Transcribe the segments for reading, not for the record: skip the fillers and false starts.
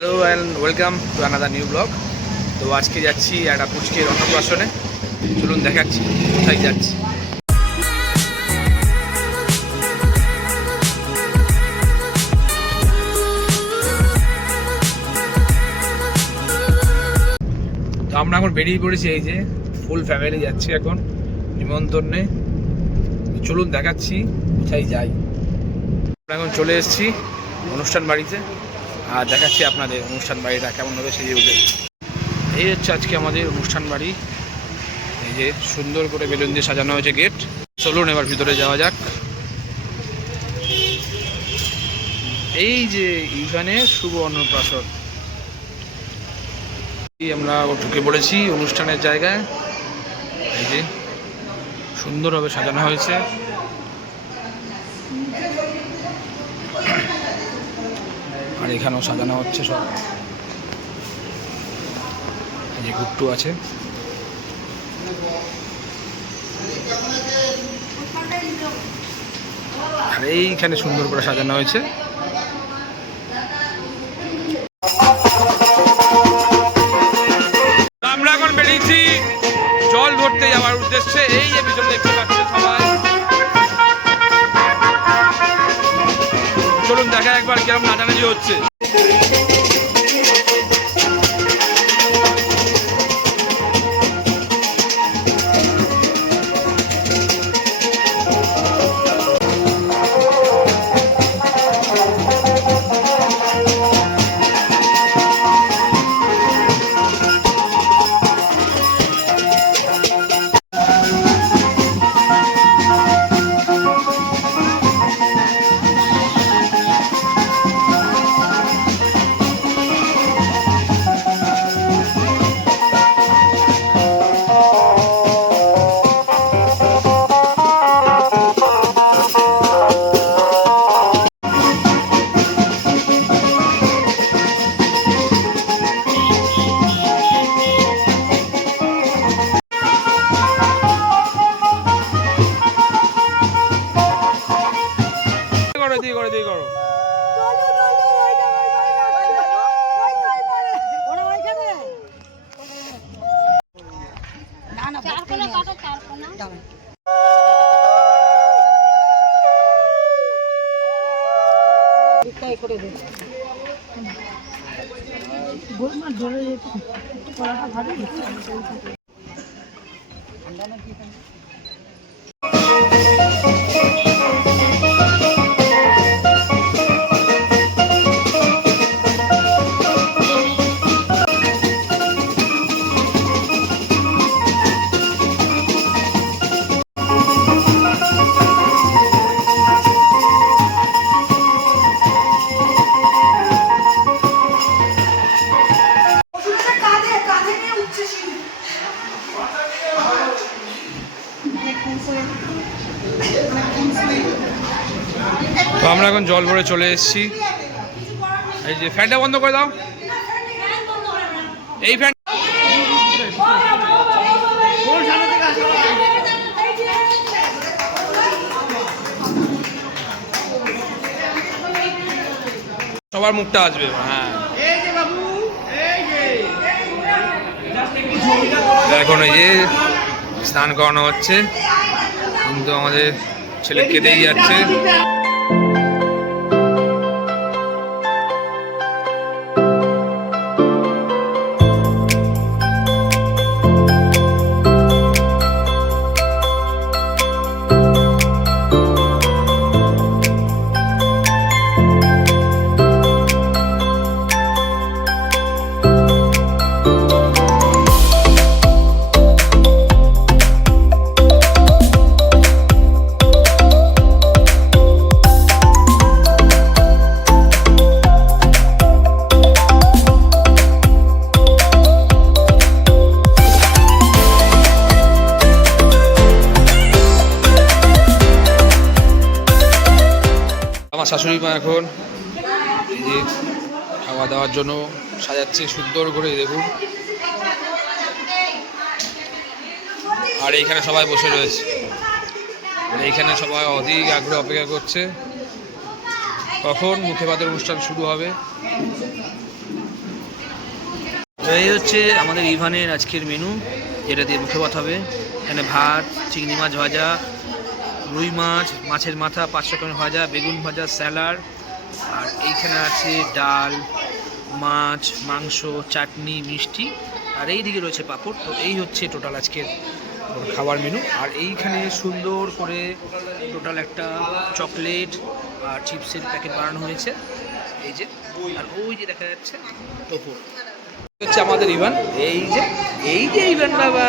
Hello and welcome to another new blog. তো আজকে যাচ্ছি একটা পুচকের অন্নপ্রাশনে। চলুন দেখাচ্ছি কোথায় যাচ্ছি। তো আমরা এখন বেরিয়ে পড়েছি, এই যে ফুল ফ্যামিলি যাচ্ছি এখন নিমন্ত্রণে। চলুন দেখাচ্ছি কোথায় যাই। আমরা এখন চলে এসেছি অনুষ্ঠান বাড়িতে, আর দেখাচ্ছি আপনাদের অনুষ্ঠান বাড়িটা কেমনভাবে সেজে উঠে। এই হচ্ছে আজকে আমাদের অনুষ্ঠান বাড়ি। এই যে সুন্দর করে বেলুন দিয়ে সাজানো হয়েছে গেট। চলুন এবার ভিতরে যাওয়া যাক। এই যে এইখানে শুভ অন্নপ্রাশন, আমরা ঢুকে পড়েছি অনুষ্ঠানের জায়গায়। এই যে সুন্দরভাবে সাজানো হয়েছে। আর এখানেও সাজানো হচ্ছে সব। এই যে গুট্টু আছে। আর এইখানে সুন্দর করে সাজানো হয়েছে। আমরা এখন বেরিয়েছি জল ভরতে যাওয়ার উদ্দেশ্যে। এই যে পিছনে দেখতে পাচ্ছেন সবাই। চলুন দেখা একবার কিরকম নাচানাচি হচ্ছে। তো আমরা এখন জল ভরে চলে এসেছি। এই যে ফ্যানটা বন্ধ করে দাও। এই ফ্যান সবার মুখটা আসবে। হ্যাঁ, এখন এই যে স্নান করানো হচ্ছে, কিন্তু আমাদের ছেলে কেঁদেই যাচ্ছে। আমার শাশুড়ি মা এখন এই যে খাওয়া দাওয়ার জন্য সাজাচ্ছে সুন্দর করে, দেখুন। আর এইখানে সবাই বসে রয়েছে, এইখানে সবাই অধিক আগ্রহ অপেক্ষা করছে কখন মুখে ভাতের অনুষ্ঠান শুরু হবে। তো এই হচ্ছে আমাদের ইভানের আজকের মেনু, যেটা দিয়ে মুখে ভাত হবে। এখানে ভাত, চিংড়ি মাছ ভাজা, রুই মাছ, মাছের মাথা 5 রকমের ভাজা, বেগুন ভাজা, স্যালাড, আর এইখানে আছে ডাল, মাছ, মাংস, চাটনি, মিষ্টি, আর এই দিকে রয়েছে পাঁপড়। তো এই হচ্ছে টোটাল আজকের খাবার মেনু। আর এইখানে সুন্দর করে টোটাল একটা চকলেট আর চিপসের প্যাকেট বানানো হয়েছে, এই যে। আর ওই যে দেখা যাচ্ছে টোপো হচ্ছে আমাদের ইভান, এই যে ইভান বাবা,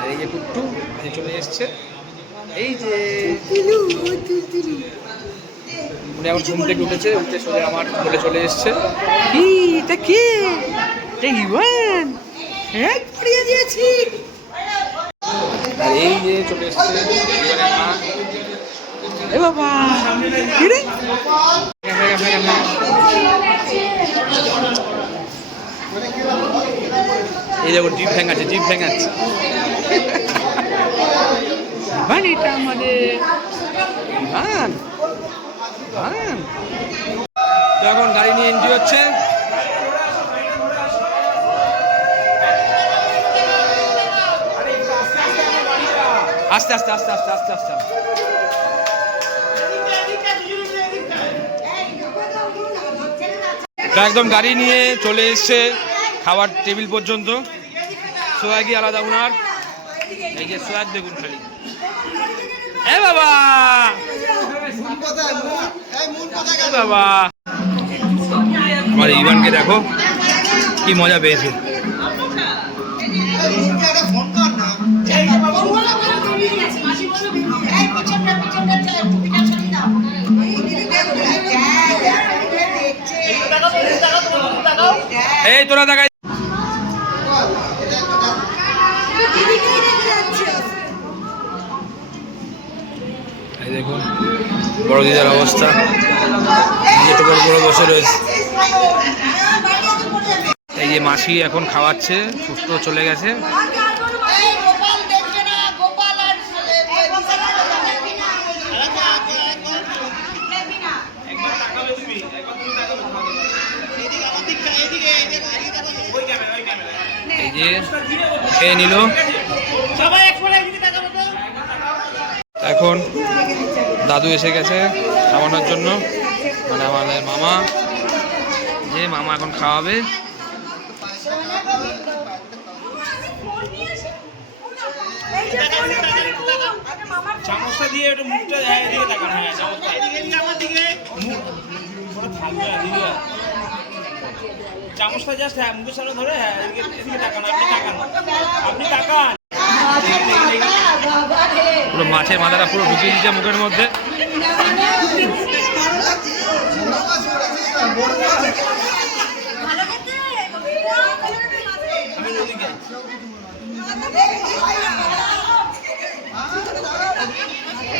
আর এই যে কুট্টু চলে এসছে, এই যে উনি এখন ঘুম থেকে উঠে সোজা আমার বলে চলে এসছে, কি তা কে ইভান, হ্যাঁ পড়িয়ে দিয়েছি। আর এই যে চলে এসছে ইভানের মা, এ বাবা কি রে, এই দেখো জিভ ভেঙাচ্ছে ইভান, এটা আমাদের ইভান। তো এখন গাড়ি নিয়ে এন্ট্রি হচ্ছে। আস্তে আস্তে আস্তে আস্তে আস্তে আস্তে একদম গাড়ি নিয়ে চলে এসছে খাবার টেবিল পর্যন্ত। সোয়াগি আলাদা উনার, এই যে সোয়াগ দেখুন খালি, এ বাবা বাবা, আমার ইভানকে দেখো কি মজা পেয়েছে। এই তোরা দেখা, এই দেখুন বড় দিদার অবস্থা, যেটা বড় বসে রয়েছে। এই যে মাসি এখন খাওয়াচ্ছে, সুস্থ চলে গেছে। এই যে খেয়ে নিল। এখন দাদু এসে গেছে খাওয়ানোর জন্য, মানে আমাদের মামা, যে মামা এখন খাওয়াবে। চামচটা দিয়ে একটু মুখটা এদিকে তাকান, হ্যাঁ চামচটা এদিকে আমার দিকে, মুখ পুরো থাকবে এদিকে, চামচটা জাস্ট হ্যাঁ মুখের সামনে ধরে, হ্যাঁ এদিকে তাকান, আপনি তাকান। পুরো মাছের মাথাটা পুরো ঢুকিয়ে দিচ্ছে মুখের মধ্যে।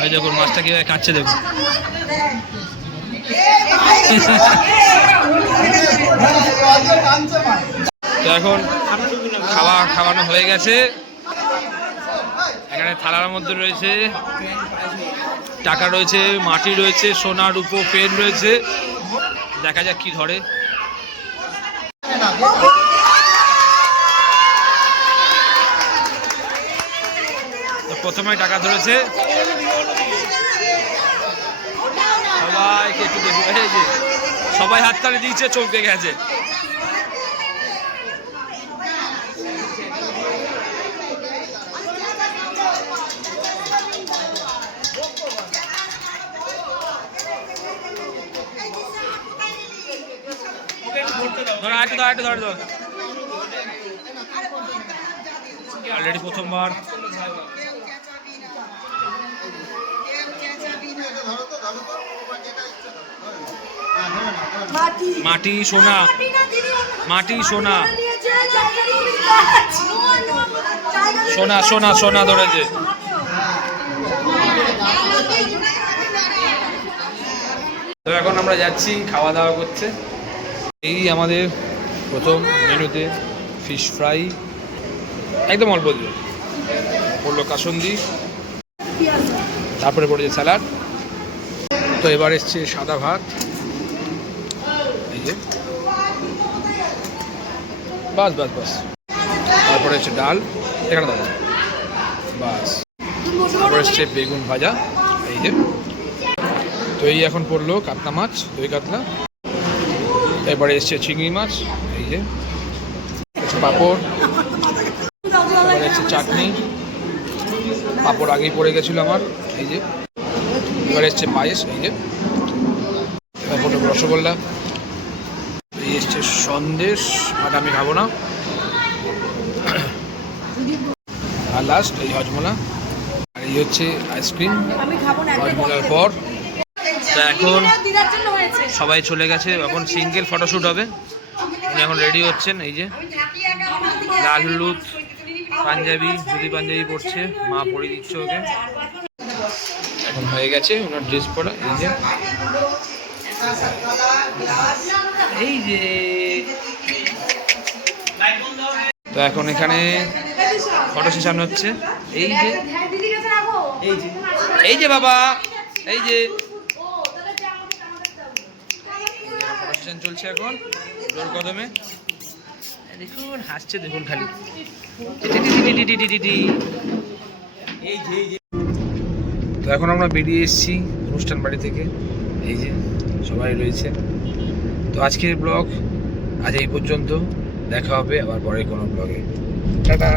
এই দেখুন মাছটা কিভাবে কাটছে, দেখুন। তো এখন খাওয়ানো হয়ে গেছে। এখানে থালার মধ্যে রয়েছে টাকা, রয়েছে মাটি, রয়েছে সোনা রূপো, পেন রয়েছে। দেখা যাক কি ধরে। প্রথমে টাকা ধরেছে, সবাইকে একটু দেখুন, এই যে সবাই হাততালি দিয়েছে, চমকে গেছে। অলরেডি প্রথমবার মাটি সোনা, মাটি সোনা, সোনা সোনা সোনা ধরেছে। তো এখন আমরা যাচ্ছি খাওয়া দাওয়া করতে। এই আমাদের প্রথম মেনুতে ফিশ ফ্রাই, একদম অল্প দিয়ে পড়লো কাসুন্দি, তারপরে পড়েছে স্যালাড। তো এবার এসছে সাদা ভাত, এই যে বাস বাস বাস। তারপরে হচ্ছে ডাল, এখানে দাও বাস। তারপরে হচ্ছে বেগুন ভাজা, এই যে। তো এই এখন পড়লো কাতলা মাছ, দই কাতলা। এরপরে এসছে চিংড়ি মাছ, এই যে। পাঁপড়, এবারে এসছে চাটনি, পাঁপড় আগেই পড়ে গেছিলো আমার, এই যে। এবারে এসছে পায়েস, এই যে। এবার রসগোল্লা, এই এসছে সন্দেশ, আর আমি খাবো না। আর লাস্ট এই হজমোলা, আর এই হচ্ছে আইসক্রিম। হজমোলার পর তা এখন সবাই চলে গেছে, এখন সিঙ্গেল ফটোশ্যুট হবে। উনি এখন রেডি হচ্ছেন, এই যে। লাল হলুদ পাঞ্জাবি, ধুতি পাঞ্জাবি পরছে, মা পরিয়ে দিচ্ছে ওকে। এখন হয়ে গেছে ওনার ড্রেস পরা, এই যে। এই যে। তো এখন এখানে ফটো সেশন হচ্ছে, এই যে। এই যে বাবা, এই যে ফটো সেশন চলছে এখন জোর কদমে। দেখুন হাসছে, দেখুন খালি। তো এখন আমরা বেরিয়ে এসেছি অনুষ্ঠান বাড়ি থেকে, এই যে সবাই রয়েছে। তো আজকের ব্লগ আজ এই পর্যন্ত, দেখা হবে আবার পরে কোনো ব্লগে। টাটা।